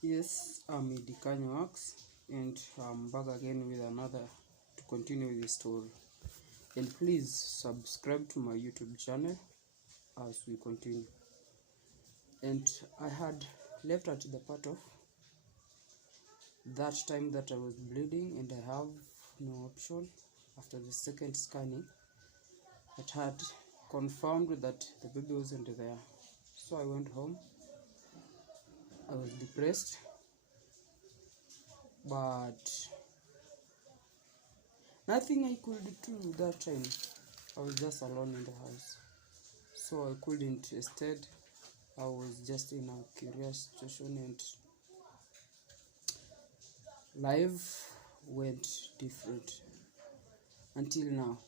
Yes, I'm Idikanyo Wax, and I'm back again with another to continue with the story. And please subscribe to my YouTube channel as we continue. And I had left at the part of that time that I was bleeding and I have no option. After the second scanning, it had confirmed that the baby wasn't there. So I went home. I was depressed, but nothing I could do that time. I was just alone in the house, so I couldn't. Instead, I was just in a curious situation, and life went different until now.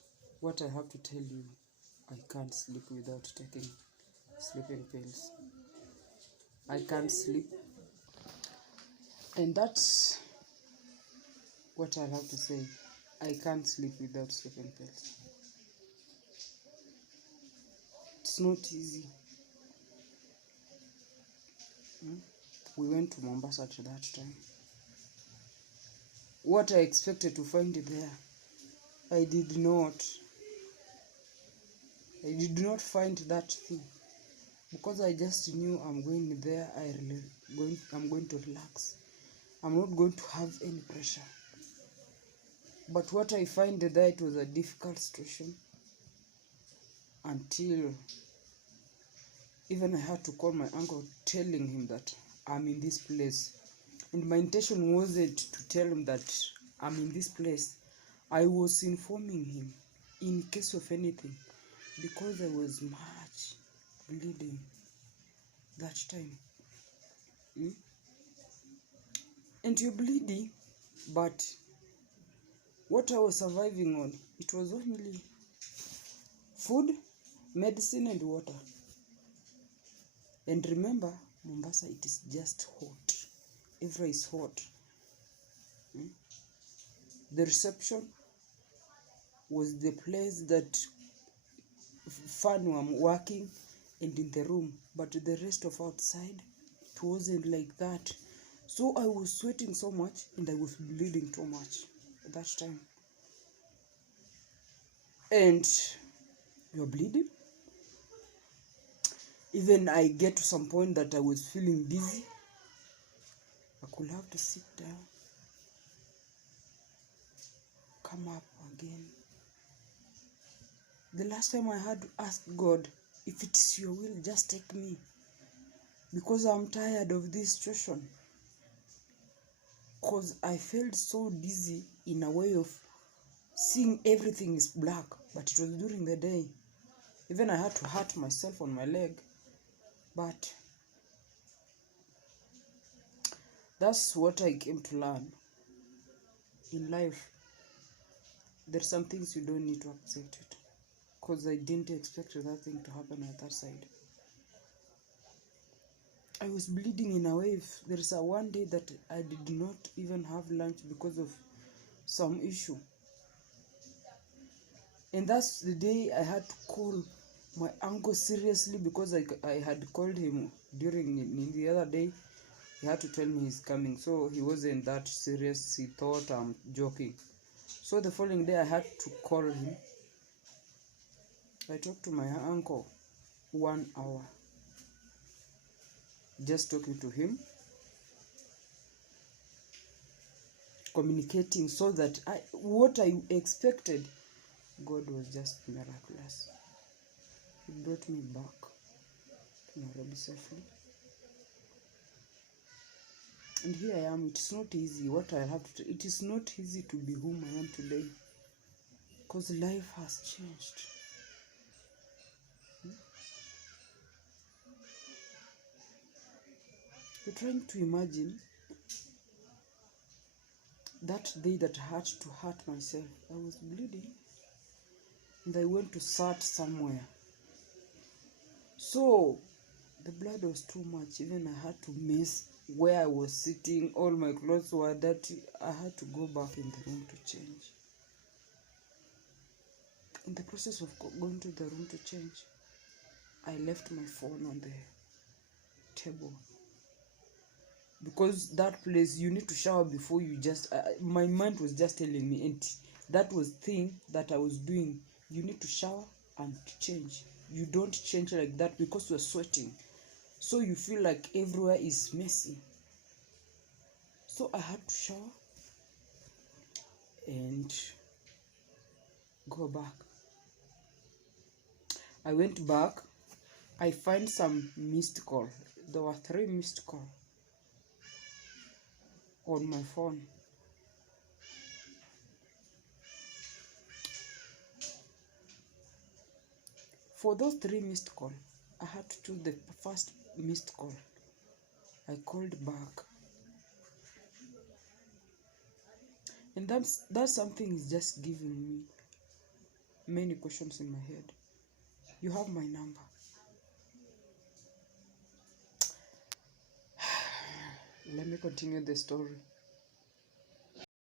What I have to tell you, I can't sleep without taking sleeping pills. I can't sleep, and that's what I have to say. I can't sleep without sleeping pills. It's not easy. We went to Mombasa at that time. What I expected to find there, I did not. I did not find that thing because I just knew I'm going there. I'm going to relax. I'm not going to have any pressure. But what I find there, it was a difficult situation until even I had to call my uncle, telling him that I'm in this place. And my intention wasn't to tell him that I'm in this place. I was informing him in case of anything, because I was much bleeding that time. And you're bleeding, but what I was surviving on, it was only food, medicine, and water. And remember, Mombasa, it is just hot. Everywhere is hot. The reception was the place that fan were working and in the room, but the rest of outside, it wasn't like that. So I was sweating so much and I was bleeding too much at that time. And you're bleeding. Even I get to some point that I was feeling dizzy. I could have to sit down, come up again. The last time I had to ask God, if it is your will, just take me, because I'm tired of this situation. Because I felt so dizzy in a way of seeing everything is black, but it was during the day. Even I had to hurt myself on my leg. But that's what I came to learn in life. There's some things you don't need to accept it, because I didn't expect that thing to happen at that side. I was bleeding in a way. There's a one day that I did not even have lunch because of some issue. And that's the day I had to call my uncle seriously, because I had called him during the other day. He had to tell me he's coming, so he wasn't that serious. He thought I'm joking. So the following day I had to call him. I talked to my uncle 1 hour, just talking to him, communicating, so that what I expected, God was just miraculous. He brought me back to Nairobi safely. And here I am. It's not easy. What I have to, it is not easy to be whom I am today, because life has changed. You're trying to imagine that day that I had to hurt myself. I was bleeding and I went to sit somewhere. So the blood was too much. Even I had to miss where I was sitting. All my clothes were dirty. I had to go back in the room to change. In the process of going to the room to change, I left my phone on the table. because that place you need to shower before you just my mind was just telling me, and that was thing that I was doing. You need to shower and change. You don't change like that because you're sweating, so you feel like everywhere is messy. So I had to shower and go back. I went back. I find some missed call. There were 3 missed call on my phone. For those 3 missed call, I had to choose the first missed call. I called back, and that something is just giving me many questions in my head. You have my number. Let me continue the story.